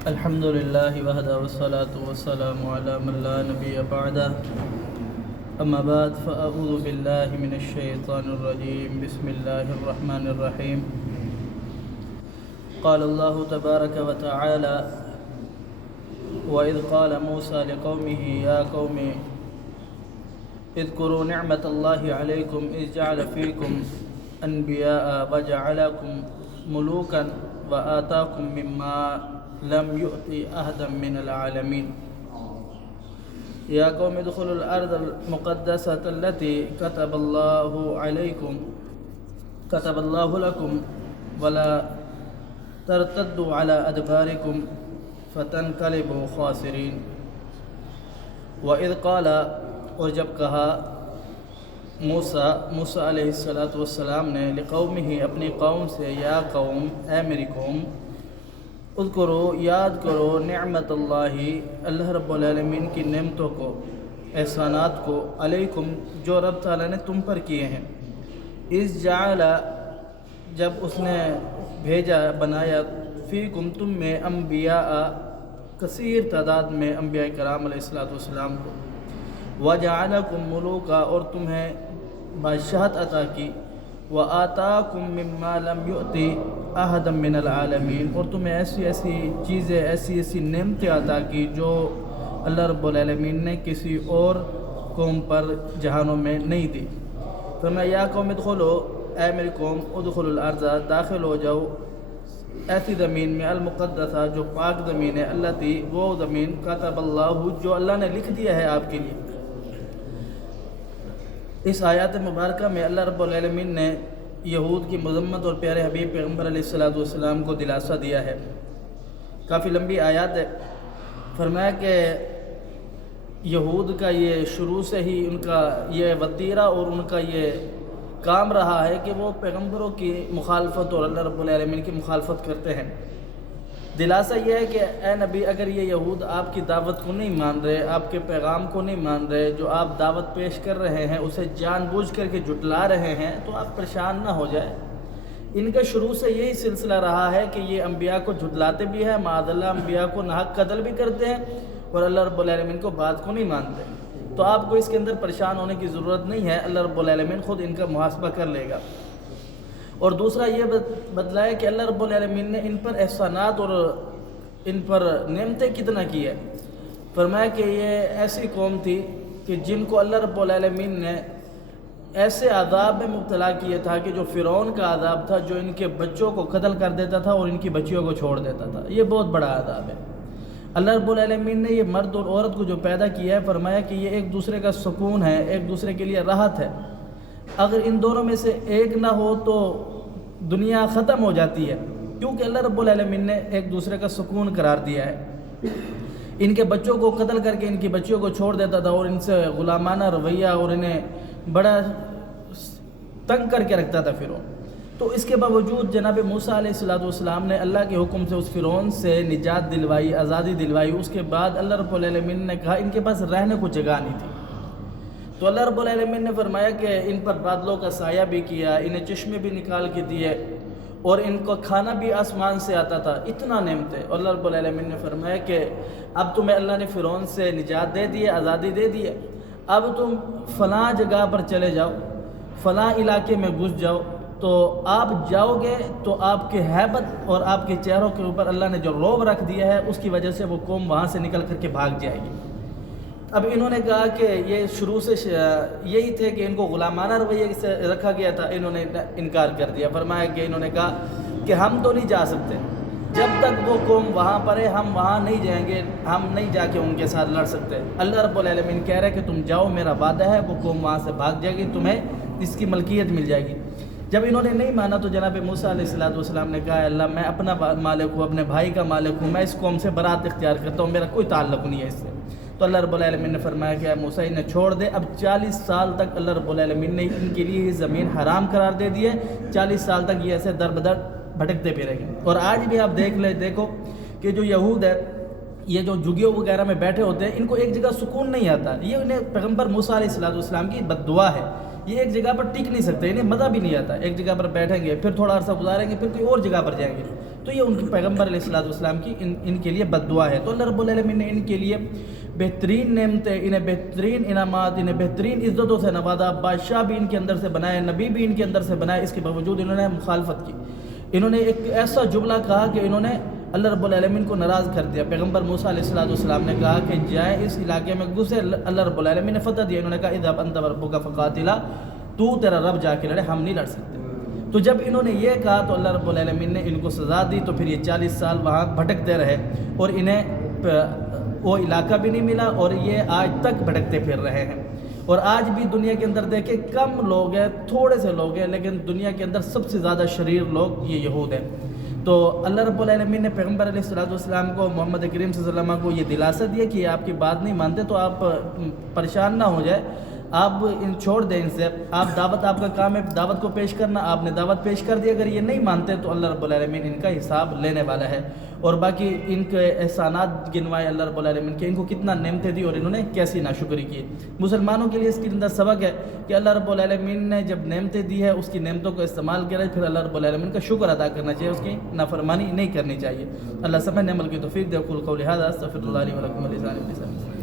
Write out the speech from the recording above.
الحمد لله وحده والصلاة والسلام على من لا نبي بعده أما بعد فأعوذ بالله من الشيطان الرجيم بسم الله الرحمن الرحيم قال الله تبارك وتعالى وإذ قال موسى لقومه يا قوم اذكروا نعمة الله عليكم إذ جعل فيكم أنبياء وجعلكم ملوكا وآتاكم مما لم يؤت أحدا من العالمين يا قوم ادخلوا الأرض المقدسة التي كتب الله لكم ولا ترتدوا على أدباركم فتنقلبوا خاسرين وإذ قال اور جب کہا موسیٰ علیہ السلام نے لقومہ اپنی قوم سے یا قوم اے میری قوم اذکرو یاد کرو نعمت اللہ رب العالمین کی نعمتوں کو احسانات کو علیکم جو رب تعالیٰ نے تم پر کیے ہیں اذ جعل جب اس نے بھیجا بنایا فیکم تم میں انبیاء کثیر تعداد میں انبیاء کرام علیہ السلام کو وجعلکم ملوکا اور تمہیں بادشاہت عطا کی وآتاکم مما لم یؤت احدا من العالمین اور تمہیں ایسی چیزیں ایسی نعمتیں عطا کی جو اللہ رب العالمین نے کسی اور قوم پر جہانوں میں نہیں دی فرمایا یا قوم ادخلو اے میری قوم ادخلوا الارض داخل ہو جاؤ ایسی زمین میں المقدسہ جو پاک زمین ہے اللہ تھی وہ زمین کتب اللہ جو اللہ نے لکھ دیا ہے آپ کے لیے اس آیات مبارکہ میں اللہ رب العالمین نے یہود کی مذمت اور پیارے حبیب پیغمبر علیہ السلام کو دلاسا دیا ہے کافی لمبی آیات ہے فرمایا کہ یہود کا یہ شروع سے ہی ان کا یہ وتیرہ اور ان کا یہ کام رہا ہے کہ وہ پیغمبروں کی مخالفت اور اللہ رب العالمین کی مخالفت کرتے ہیں دلاسا یہ ہے کہ اے نبی اگر یہ یہود آپ کی دعوت کو نہیں مان رہے آپ کے پیغام کو نہیں مان رہے جو آپ دعوت پیش کر رہے ہیں اسے جان بوجھ کر کے جھٹلا رہے ہیں تو آپ پریشان نہ ہو جائے ان کا شروع سے یہی سلسلہ رہا ہے کہ یہ انبیاء کو جھٹلاتے بھی ہیں معاذ اللہ انبیاء کو ناحق قتل بھی کرتے ہیں اور اللہ رب العالمین کو بات کو نہیں مانتے تو آپ کو اس کے اندر پریشان ہونے کی ضرورت نہیں ہے اللہ رب العالمین خود ان کا محاسبہ کر لے گا اور دوسرا یہ بدلا ہے کہ اللہ رب العالمین نے ان پر احسانات اور ان پر نعمتیں کتنا کی ہے فرمایا کہ یہ ایسی قوم تھی کہ جن کو اللہ رب العالمین نے ایسے عذاب میں مبتلا کیا تھا کہ جو فرعون کا عذاب تھا جو ان کے بچوں کو قتل کر دیتا تھا اور ان کی بچیوں کو چھوڑ دیتا تھا یہ بہت بڑا عذاب ہے اللہ رب العالمین نے یہ مرد اور عورت کو جو پیدا کیا ہے فرمایا کہ یہ ایک دوسرے کا سکون ہے ایک دوسرے کے لیے راحت ہے اگر ان دونوں میں سے ایک نہ ہو تو دنیا ختم ہو جاتی ہے کیونکہ اللہ رب العالمین نے ایک دوسرے کا سکون قرار دیا ہے ان کے بچوں کو قتل کر کے ان کی بچیوں کو چھوڑ دیتا تھا اور ان سے غلامانہ رویہ اور انہیں بڑا تنگ کر کے رکھتا تھا فرعون تو اس کے باوجود جناب موسیٰ علیہ السلام نے اللہ کے حکم سے اس فرعون سے نجات دلوائی آزادی دلوائی اس کے بعد اللہ رب العالمین نے کہا ان کے پاس رہنے کو جگہ نہیں تھی تو اللہ رب العالمین نے فرمایا کہ ان پر بادلوں کا سایہ بھی کیا انہیں چشمے بھی نکال کے دیے اور ان کو کھانا بھی آسمان سے آتا تھا اتنا نعمتیں اور اللہ رب العالمین نے فرمایا کہ اب تمہیں اللہ نے فرعون سے نجات دے دی آزادی دے دی اب تم فلاں جگہ پر چلے جاؤ فلاں علاقے میں گھس جاؤ تو آپ جاؤ گے تو آپ کے ہیبت اور آپ کے چہروں کے اوپر اللہ نے جو رعب رکھ دیا ہے اس کی وجہ سے وہ قوم وہاں سے نکل کر کے بھاگ جائے گی اب انہوں نے کہا کہ یہ شروع سے یہی تھے کہ ان کو غلامانہ رویے سے رکھا گیا تھا انہوں نے انکار کر دیا فرمایا کہ انہوں نے کہا کہ ہم تو نہیں جا سکتے جب تک وہ قوم وہاں پر ہے ہم وہاں نہیں جائیں گے ہم نہیں جا کے ان کے ساتھ لڑ سکتے اللہ رب العالمین کہہ رہے کہ تم جاؤ میرا وعدہ ہے وہ قوم وہاں سے بھاگ جائے گی تمہیں اس کی ملکیت مل جائے گی جب انہوں نے نہیں مانا تو جناب موسیٰ علیہ السلام نے کہا اللہ میں اپنا مالک ہوں اپنے بھائی کا مالک ہوں میں اس قوم سے برات اختیار کرتا ہوں میرا کوئی تعلق نہیں ہے اس سے تو اللہ رب العالمین نے فرمایا کہ موسیٰ انہیں چھوڑ دے اب 40 سال تک اللہ رب العالمین نے ان کے لیے یہ زمین حرام قرار دے دی ہے 40 سال تک یہ ایسے در بدر بھٹکتے پھریں گے اور آج بھی آپ دیکھو کہ جو یہود ہے یہ جو جھگیوں وغیرہ میں بیٹھے ہوتے ہیں ان کو ایک جگہ سکون نہیں آتا یہ انہیں پیغمبر موسیٰ علیہ السلام کی بد دعا ہے یہ ایک جگہ پر ٹک نہیں سکتے، انہیں مزہ بھی نہیں آتا، ایک جگہ پر بیٹھیں گے پھر تھوڑا عرصہ گزاریں گے پھر کوئی اور جگہ پر جائیں گے، تو یہ ان کے پیغمبر علیہ الصلوۃ والسلام کی ان کے لیے بد دعا ہے۔ تو اللہ رب العالمین نے ان کے لیے بہترین نعمتیں، انہیں بہترین انعامات، انہیں بہترین عزتوں سے نوازا، بادشاہ بھی ان کے اندر سے بنائے، نبی بھی ان کے اندر سے بنائے، اس کے باوجود انہوں نے مخالفت کی، انہوں نے ایک ایسا جملہ کہا کہ انہوں نے اللہ رب العالمین کو ناراض کر دیا۔ پیغمبر موسیٰ علیہ الصلوۃ والسلام نے کہا کہ جائیں اس علاقے میں گھسے، اللہ رب العالمین نے فتح دیا، انہوں نے کہا اذهب انت وربک فقاتلا، تو تیرا رب جا کے لڑے، ہم نہیں لڑ سکتے۔ تو جب انہوں نے یہ کہا تو اللہ رب العالمین نے ان کو سزا دی، تو پھر یہ 40 سال وہاں بھٹکتے رہے اور انہیں وہ علاقہ بھی نہیں ملا اور یہ آج تک بھٹکتے پھر رہے ہیں۔ اور آج بھی دنیا کے اندر دیکھیں کم لوگ ہیں، تھوڑے سے لوگ ہیں، لیکن دنیا کے اندر سب سے زیادہ شریر لوگ یہ یہود ہیں۔ تو اللہ رب العالمین نے پیغمبر علیہ الصلوۃ والسلام کو، محمد کریم صلی اللہ علیہ وسلم کو یہ دلاسا دیا کہ آپ کی بات نہیں مانتے تو آپ پریشان نہ ہو جائے، آپ ان چھوڑ دیں، ان سے آپ دعوت، آپ کا کام ہے دعوت کو پیش کرنا، آپ نے دعوت پیش کر دی، اگر یہ نہیں مانتے تو اللہ رب العالمین ان کا حساب لینے والا ہے۔ اور باقی ان کے احسانات گنوائے اللہ رب العالمین کے، ان کو کتنا نعمتیں دی اور انہوں نے کیسی ناشکری کی۔ مسلمانوں کے لیے اس کے اندر سبق ہے کہ اللہ رب العالمین نے جب نعمتیں دی ہے اس کی نعمتوں کو استعمال کیا ہے، پھر اللہ رب العالمین کا شکر ادا کرنا چاہیے، اس کی نافرمانی نہیں کرنی چاہیے۔ اللہ سب نے عمل کی توفیق دے۔ اقول قولی ھذا استغفر اللہ لی ولکم ولسائر المسلمین۔